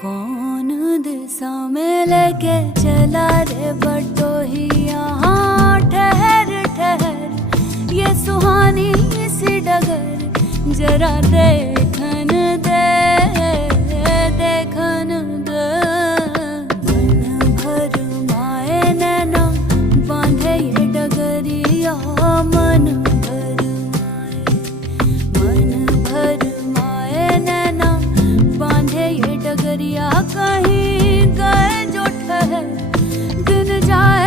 कौन दिशा में लेके चला रे बटोहिया। हाँ ठहर ठहर ये सुहानी सी डगर जरा दे